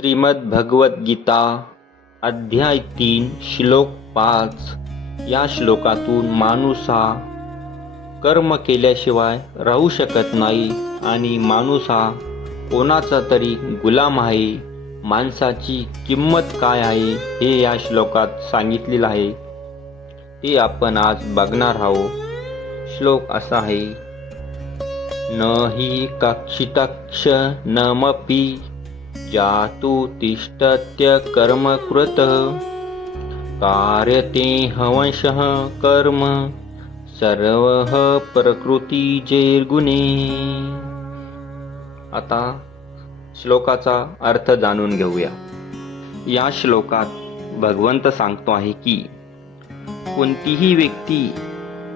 श्रीमद भगवत गीता अध्याय 3 श्लोक 5 या श्लोकातून माणूस हा कर्म केल्याशिवाय राहू शकत नाही आणि माणूस हा कोणाचा तरी गुलाम आहे. माणसाची किंमत काय आहे हे या श्लोकात सांगितलेलं आहे, ते आपण आज बघणार आहोत. श्लोक असा आहे, न हि कक्षितक्ष नमपि जातु तिष्ठत्य कर्म कृतः कार्यते हवंशः कर्म सर्वः प्रकृतीजैर्गुणे. आता श्लोकाचा अर्थ जाणून घेऊया. या श्लोकात भगवंत सांगतो आहे की कोणतीही व्यक्ती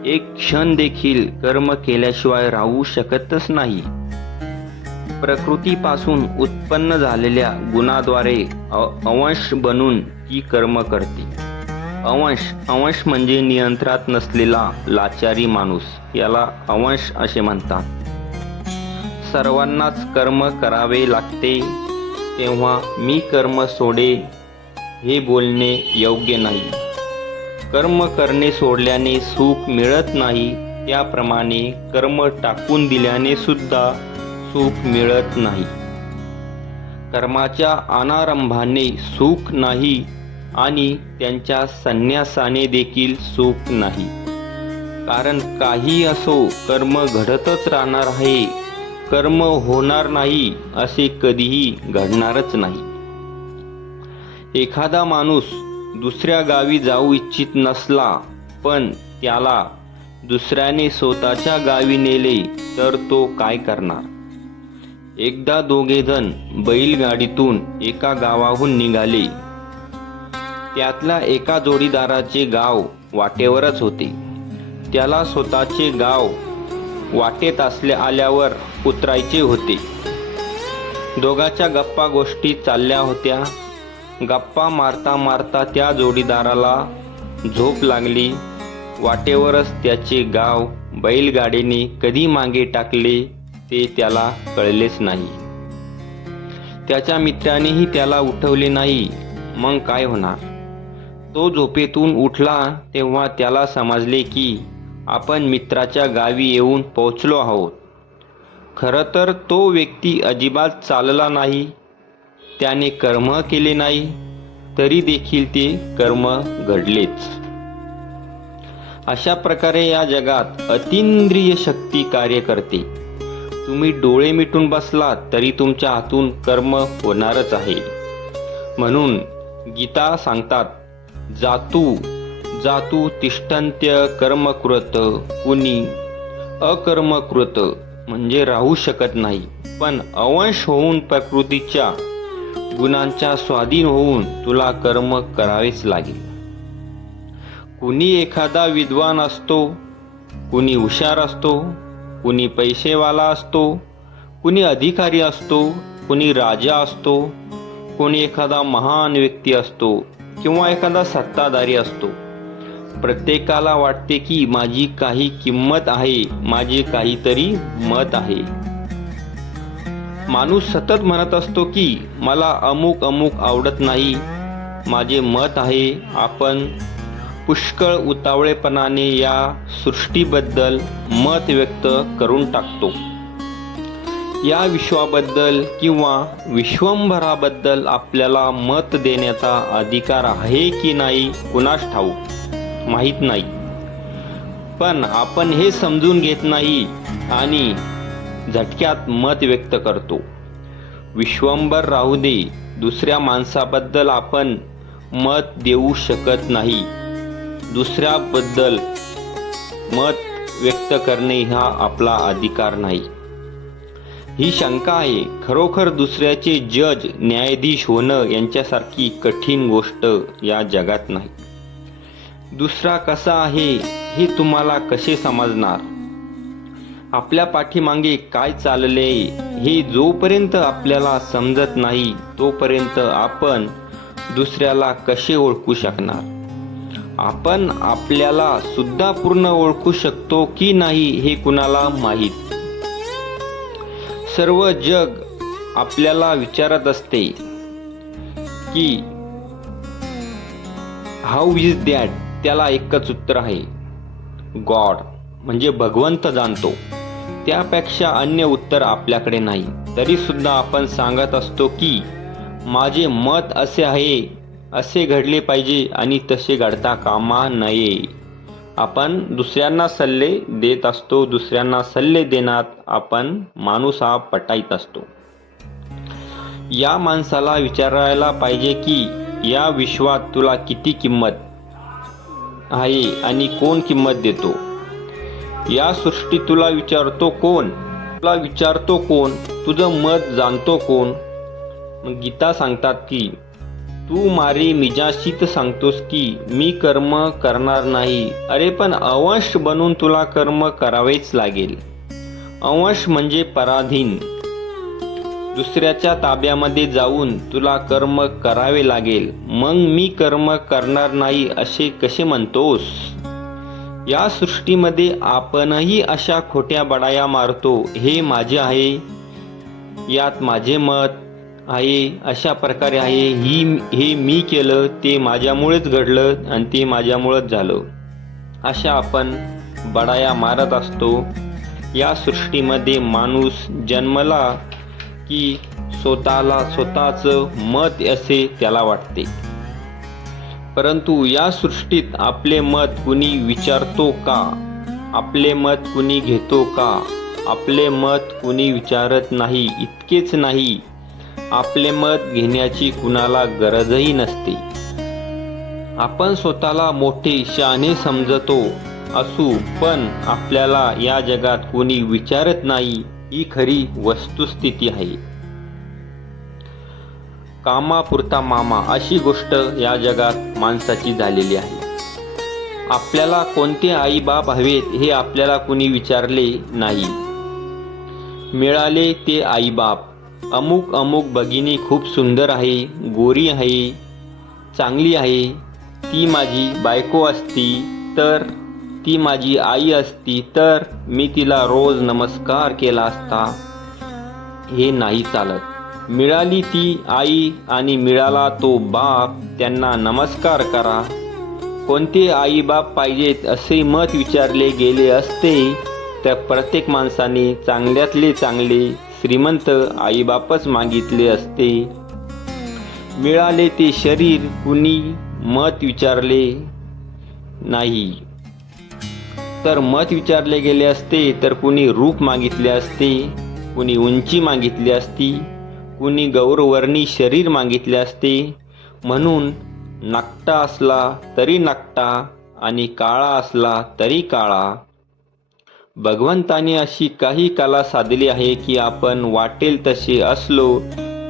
एक क्षण देखील कर्म केल्याशिवाय राहू शकतच नाही. प्रकृतीपासून उत्पन्न झालेल्या गुणाद्वारे अंश बनून ती कर्म करते. अंश म्हणजे नियंत्रणात नसलेला लाचारी माणूस, याला अंश असे म्हणतात. सर्वांनाच कर्म करावे लागते, तेव्हा मी कर्म सोडे हे बोलणे योग्य नाही. कर्म करणे सोडल्याने सुख मिळत नाही, त्याप्रमाणे कर्म टाकून दिल्याने सुद्धा सुख मिळत नाही. कर्माच्या अनारंभाने सुख नाही आणि त्यांच्या संन्यासाने देखील सुख नाही. कारण काही असो, कर्म घडतच राहणार आहे. कर्म होणार नाही असे कधीही घडणारच नाही. एखादा माणूस दुसऱ्या गावी जाऊ इच्छित नसला, पण त्याला दुसऱ्याने स्वतःच्या गावी नेले तर तो काय करणार? एकदा दोघेजण बैलगाडीतून एका गावाहून निघाले. त्यातल्या एका जोडीदाराचे गाव वाटेवरच होते. त्याला स्वतःचे गाव वाटेत आल्यावर उतरायचे होते. दोघांच्या गप्पा गोष्टी चालल्या होत्या. गप्पा मारता मारता त्या जोडीदाराला झोप लागली. वाटेवरच त्याचे गाव बैलगाडीने कधी मागे टाकले ते त्याला कळलेच नाही. त्याच्या मित्रानेही त्याला उठवले नाही. मग काय होणार? तो झोपेतून उठला तेव्हा त्याला समजले की आपण मित्राच्या गावी येऊन पोहोचलो आहोत. खरं तर तो व्यक्ती अजिबात चालला नाही. त्याने कर्म केले नाही, तरी देखील ते कर्म घडलेच. अशा प्रकारे या जगात अतींद्रिय शक्ती कार्य करते. तुम्ही डोळे मिटून बसलात तरी तुमच्या हातून कर्म होणारच आहे. म्हणून गीता सांगतात, जातु तिष्ठन्त्य कर्म कृत. कुणी अकर्म कृत म्हणजे राहू शकत नाही, पण अंश होऊन प्रकृतीच्या गुणांच्या स्वाधीन होऊन तुला कर्म करावेच लागेल. कुणी एखादा विद्वान असतो, कुणी हुशार असतो, कुणी पैसेवाला असतो, कुणी अधिकारी असतो, कुणी राजा असतो, कोणी एखादा महान व्यक्ती असतो किंवा एखादा सत्ताधारी असतो. प्रत्येकाला वाटते की माझी काही किंमत आहे, माझे काहीतरी मत आहे. माणूस सतत म्हणत असतो की मला अमुक आवडत नाही, माझे मत आहे. आपण पुष्कळ उतावळेपणाने या सृष्टीबद्दल मत व्यक्त करून टाकतो. या विश्वाबद्दल किंवा विश्वंभराबद्दल आपल्याला मत देण्याचा अधिकार आहे की नाही कुणास ठाऊक, माहीत नाही. पण आपण हे समजून घेत नाही आणि झटक्यात मत व्यक्त करतो. विश्वंभर राहू दे, दुसऱ्या माणसाबद्दल आपण मत देऊ शकत नाही. दुसऱ्याबद्दल मत व्यक्त करणे हा आपला अधिकार नाही. ही शंका आहे. खरोखर दुसऱ्याचे जज, न्यायाधीश होणं यांच्यासारखी कठीण गोष्ट या जगात नाही. दुसरा कसा आहे हे तुम्हाला कसे समजणार? आपल्या पाठीमागे काय चालले हे जोपर्यंत आपल्याला समजत नाही तोपर्यंत आपण दुसऱ्याला कसे ओळखू शकणार? आपण आपल्याला सुद्धा पूर्ण ओळखू शकतो की नाही हे कुणाला माहीत? सर्व जग आपल्याला विचारत असते, की हाऊ इज दॅट, त्याला एकच उत्तर आहे, गॉड, म्हणजे भगवंत जाणतो. त्यापेक्षा अन्य उत्तर आपल्याकडे नाही. तरी सुद्धा आपण सांगत असतो की माझे मत असे आहे, असे घडले पाहिजे आणि तसे घडता कामा नये. आपण दुसऱ्यांना सल्ले देत असतो, दुसऱ्यांना सल्ले देण्यात आपण माणूस हा पटाईत असतो. या माणसाला विचारायला पाहिजे की या विश्वात तुला किती किंमत आहे आणि कोण किंमत देतो. या सृष्टी तुला विचारतो कोण, तुझं मत जाणतो कोण. गीता सांगतात की तू मारे मिजाशीत सांगतोस की मी कर्म करणार नाही. अरे पण अंश बनून तुला कर्म करावेच लागेल. अंश म्हणजे पराधीन, दुसऱ्याच्या ताब्यामध्ये जाऊन तुला कर्म करावे लागेल. मग मी कर्म करणार नाही असे कसे म्हणतोस. या सृष्टीमध्ये आपणही अशा खोट्या बडाया मारतो, हे माझे आहे, यात माझे मत आहे, अशा प्रकारे आहे, हे मी केलं, ते माझ्यामुळेच घडलं आणि ते माझ्यामुळेच झालं, अशा आपण बडाया मारत असतो. या सृष्टीमध्ये माणूस जन्मला की स्वतःचं मत असे त्याला वाटते. परंतु या सृष्टीत आपले मत कुणी विचारतो का, आपले मत कुणी घेतो का. आपले मत कुणी विचारत नाही. इतकेच नाही, आपले मत घेण्याची कुणाला गरजही नसते. आपण स्वतःला मोठे शहाणे समजतो असू, पण आपल्याला या जगात कोणी विचारत नाही, ही खरी वस्तुस्थिती आहे. कामापुरता मामा अशी गोष्ट या जगात माणसाची झालेली आहे. आपल्याला कोणते आईबाप हवेत हे आपल्याला कुणी विचारले नाही. मिळाले ते आईबाप. अमुक भगिनी खूप सुंदर आहे, गोरी आहे, चांगली आहे, ती माझी बायको असती तर, ती माझी आई असती तर मी तिला रोज नमस्कार केला असता. हे नाही चालत. मिळाली ती आई आणि मिळाला तो बाप, त्यांना नमस्कार करा. कोणते आई बाप पाहिजेत असे मत विचारले गेले असते तर प्रत्येक माणसाने चांगल्यातले चांगले श्रीमंत आईबापच मागितले असते. मिळाले ते शरीर, कुणी मत विचारले नाही. तर मत विचारले गेले असते तर कुणी रूप मागितले असते, कुणी उंची मागितली असती, कुणी गौरवर्णी शरीर मागितले असते. म्हणून नाकटा असला तरी नाकटा आणि काळा असला तरी काळा. भगवंताने अशी काही कला साधली आहे की आपण वाटेल तसे असलो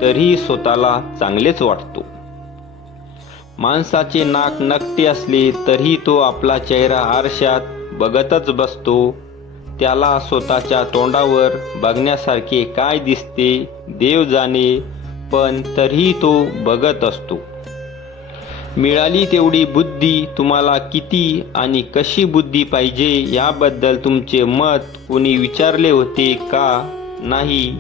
तरी स्वतःला चांगलेच वाटतो. माणसाचे नाक नकटे असले तरी तो आपला चेहरा आरशात बघतच बसतो. त्याला स्वतःच्या तोंडावर बघण्यासारखे काय दिसते देव जाणे, पण तरीही तो बघत असतो. मिळाली तेवढी बुद्धी. तुम्हाला किती आणि कशी बुद्धी पाहिजे याबद्दल तुमचे मत कुणी विचारले होते का नाही.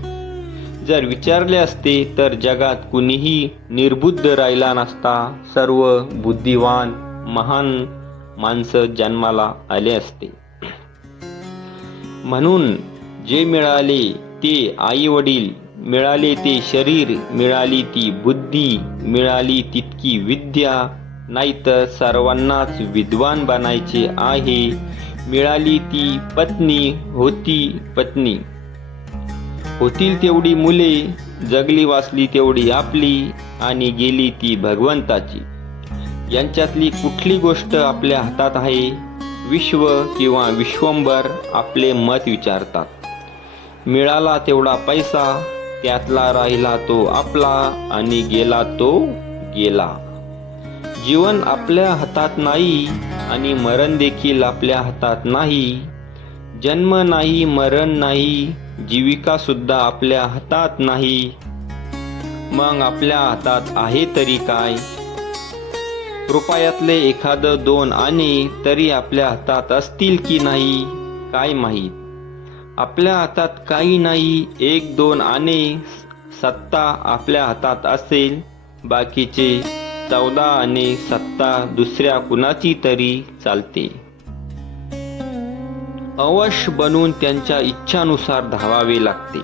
जर विचारले असते तर जगात कुणीही निर्बुद्ध राहिला नसता. सर्व बुद्धिवान महान माणसं जन्माला आले असते. म्हणून जे मिळाले ते आई वडील, मिळाले ते शरीर, मिळाली ती बुद्धी, मिळाली तितकी विद्या, नाहीतर सर्वांनाच विद्वान बनायचे आहे. मिळाली ती पत्नी, होतील तेवढी मुले, जगली वाचली तेवढी आपली आणि गेली ती भगवंताची. यांच्यातली कुठली गोष्ट आपल्या हातात आहे. विश्व किंवा विश्वंभर आपले मत विचारतात. मिळाला तेवढा पैसा, त्यातला राहिला तो आपला आणि गेला तो गेला. जीवन आपल्या हातात नाही आणि मरण देखील आपल्या हातात नाही. जन्म नाही, मरण नाही, जीविका सुद्धा आपल्या हातात नाही. मग आपल्या हातात आहे तरी काय. रुपयातले एखादं दोन आणे तरी आपल्या हातात असतील की नाही काय माहीत. आपल्या हातात काही नाही. एक दोन आणे सत्ता आपल्या हातात असेल बाकीचे 14 आणि सत्ता दुसऱ्या कुणाची तरी चालते. अंश बनून त्यांच्या इच्छानुसार धावावे लागते.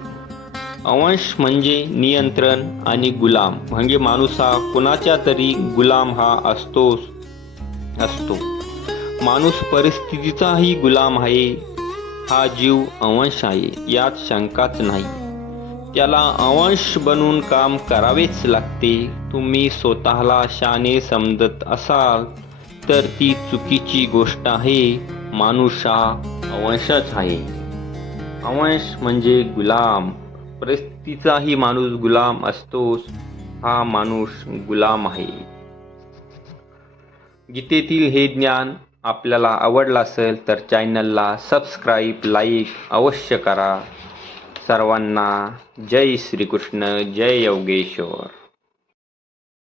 अंश म्हणजे नियंत्रण आणि गुलाम म्हणजे माणूस हा कुणाच्या तरी गुलाम हा असतो. माणूस परिस्थितीचाही गुलाम आहे. हा जीव अंश आहे यात शंकाच नाही. त्याला अंश बनून काम करावेच लागते. तुम्ही स्वतःला शहाणे समजत असाल तर ती चुकीची गोष्ट आहे. माणूस हा अंशच आहे. अंश म्हणजे गुलाम. परिस्थितीचाही माणूस गुलाम असतोच. हा माणूस गुलाम आहे. गीतेतील हे ज्ञान आपल्याला आवडलं असेल तर चॅनलला सबस्क्राईब लाईक अवश्य करा. सर्वांना जय श्रीकृष्ण, जय योगेश्वर.